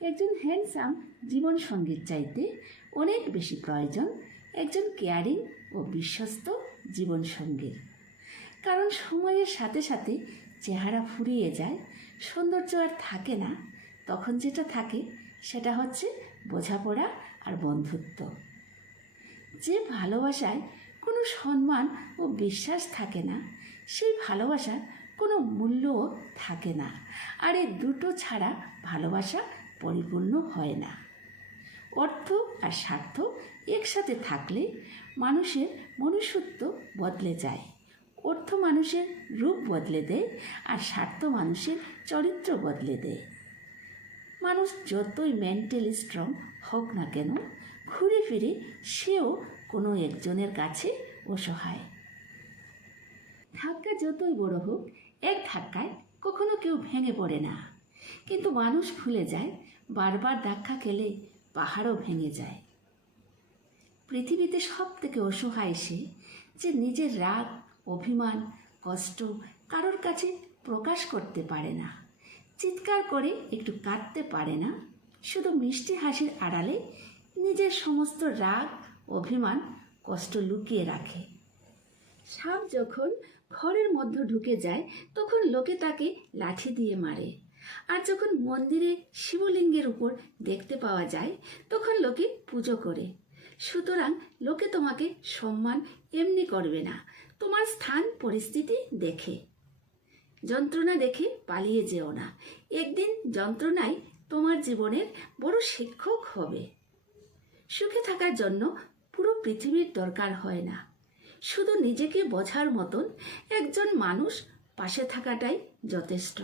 একজন হ্যান্ডসাম জীবনসঙ্গীর চাইতে অনেক বেশি প্রয়োজন একজন কেয়ারিং ও বিশ্বস্ত জীবনসঙ্গীর। কারণ সময়ের সাথে সাথে চেহারা ফুরিয়ে যায়, সৌন্দর্য আর থাকে না। তখন যেটা থাকে সেটা হচ্ছে বোঝাপড়া আর বন্ধুত্ব। যে ভালোবাসায় কোনো সম্মান ও বিশ্বাস থাকে না, সেই ভালোবাসার কোনো মূল্যও থাকে না। আর এই দুটো ছাড়া ভালোবাসা পরিপূর্ণ হয় না। অর্থ আর স্বার্থ একসাথে থাকলে মানুষের মনুষ্যত্ব বদলে যায়। অর্থ মানুষের রূপ বদলে দেয়, আর স্বার্থ মানুষের চরিত্র বদলে দেয়। মানুষ যতই মেন্টালি স্ট্রং হোক না কেন, ঘুরে ফিরে সেও কোনো একজনের কাছে অসহায়। ধাক্কা যতই বড় হোক, এক ধাক্কায় কখনো কেউ ভেঙে পড়ে না। কিন্তু মানুষ ভুলে যায়, বারবার ধাক্কা খেলে পাহাড়ও ভেঙে যায়। পৃথিবীতে সব থেকে অসহায় সে, যে নিজের রাগ, অভিমান, কষ্ট কারোর কাছে প্রকাশ করতে পারে না, চিৎকার করে একটু কাঁদতে পারে না, শুধু মিষ্টি হাসির আড়ালে নিজের সমস্ত রাগ, অভিমান, কষ্ট লুকিয়ে রাখে। সাপ যখন ঘরের মধ্যে ঢুকে যায় তখন লোকে তাকে লাঠি দিয়ে মারে, আর যখন মন্দিরে শিবলিঙ্গের উপর দেখতে পাওয়া যায় তখন লোকে পুজো করে। সুতরাং লোকে তোমাকে সম্মান এমনি করবে না, তোমার স্থান পরিস্থিতি দেখে। যন্ত্রণা দেখে পালিয়ে যেও না, একদিন যন্ত্রণাই তোমার জীবনের বড় শিক্ষক হবে। সুখে থাকার জন্য পুরো পৃথিবীর দরকার হয় না, শুধু নিজেকে বোঝার মতন একজন মানুষ পাশে থাকাটাই যথেষ্ট।